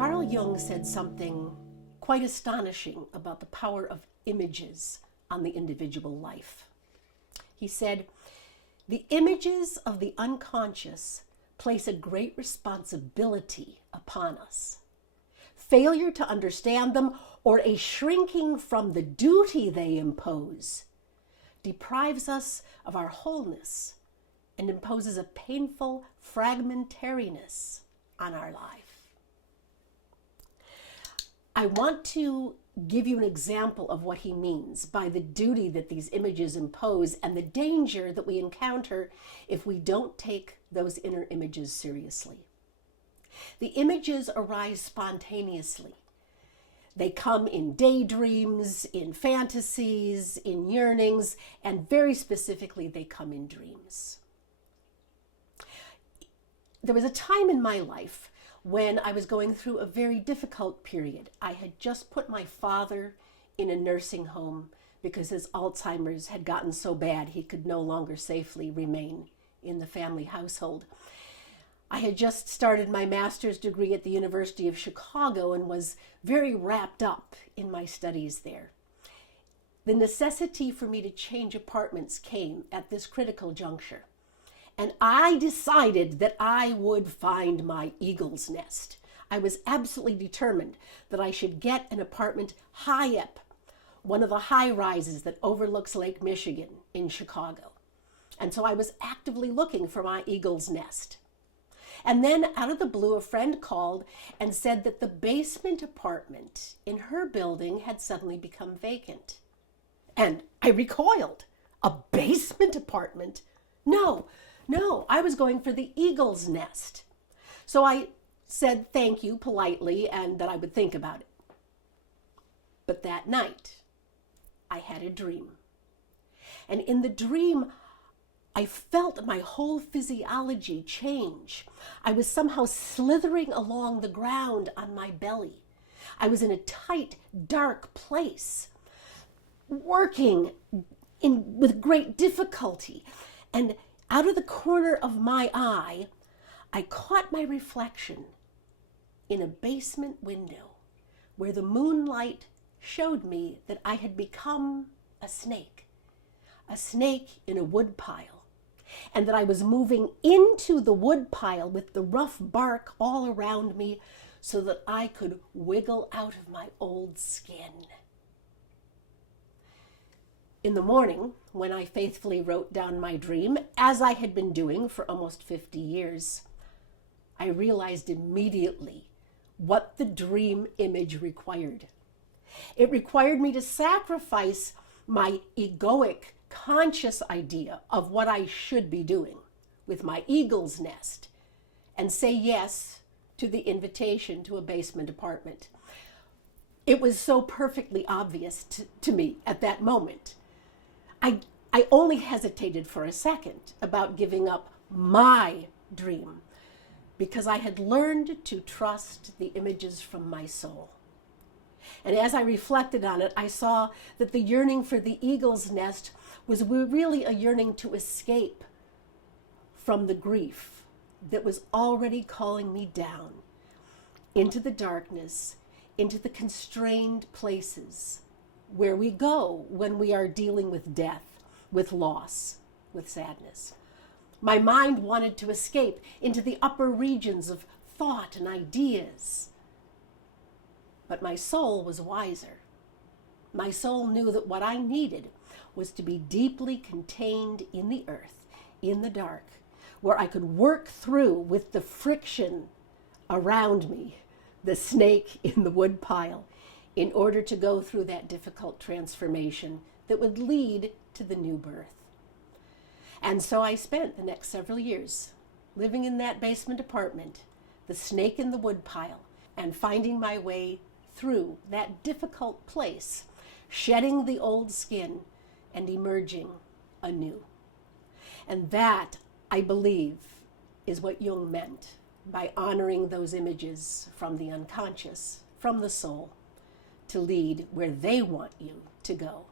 Carl Jung said something quite astonishing about the power of images on the individual life. He said, "The images of the unconscious place a great responsibility upon us. Failure to understand them or a shrinking from the duty they impose deprives us of our wholeness and imposes a painful fragmentariness on our life." I want to give you an example of what he means by the duty that these images impose and the danger that we encounter if we don't take those inner images seriously. The images arise spontaneously. They come in daydreams, in fantasies, in yearnings, and very specifically, they come in dreams. There was a time in my life when I was going through a very difficult period. I had just put my father in a nursing home because his Alzheimer's had gotten so bad he could no longer safely remain in the family household. I had just started my master's degree at the University of Chicago and was very wrapped up in my studies there. The necessity for me to change apartments came at this critical juncture. And I decided that I would find my eagle's nest. I was absolutely determined that I should get an apartment high up, one of the high rises that overlooks Lake Michigan in Chicago. And so I was actively looking for my eagle's nest. And then out of the blue, a friend called and said that the basement apartment in her building had suddenly become vacant. And I recoiled. A basement apartment? No, I was going for the eagle's nest. So I said thank you politely and that I would think about it. But that night, I had a dream. And in the dream, I felt my whole physiology change. I was somehow slithering along the ground on my belly. I was in a tight, dark place, working with great difficulty. And out of the corner of my eye, I caught my reflection in a basement window where the moonlight showed me that I had become a snake in a wood pile, and that I was moving into the wood pile with the rough bark all around me so that I could wiggle out of my old skin. In the morning, when I faithfully wrote down my dream, as I had been doing for almost 50 years, I realized immediately what the dream image required. It required me to sacrifice my egoic, conscious idea of what I should be doing with my eagle's nest and say yes to the invitation to a basement apartment. It was so perfectly obvious to me at that moment. I only hesitated for a second about giving up my dream because I had learned to trust the images from my soul. And as I reflected on it, I saw that the yearning for the eagle's nest was really a yearning to escape from the grief that was already calling me down into the darkness, into the constrained places where we go when we are dealing with death, with loss, with sadness. My mind wanted to escape into the upper regions of thought and ideas. But my soul was wiser. My soul knew that what I needed was to be deeply contained in the earth, in the dark, where I could work through with the friction around me, the snake in the wood pile, in order to go through that difficult transformation that would lead to the new birth. And so I spent the next several years living in that basement apartment, the snake in the wood pile, and finding my way through that difficult place, shedding the old skin and emerging anew. And that, I believe, is what Jung meant by honoring those images from the unconscious, from the soul, to lead where they want you to go.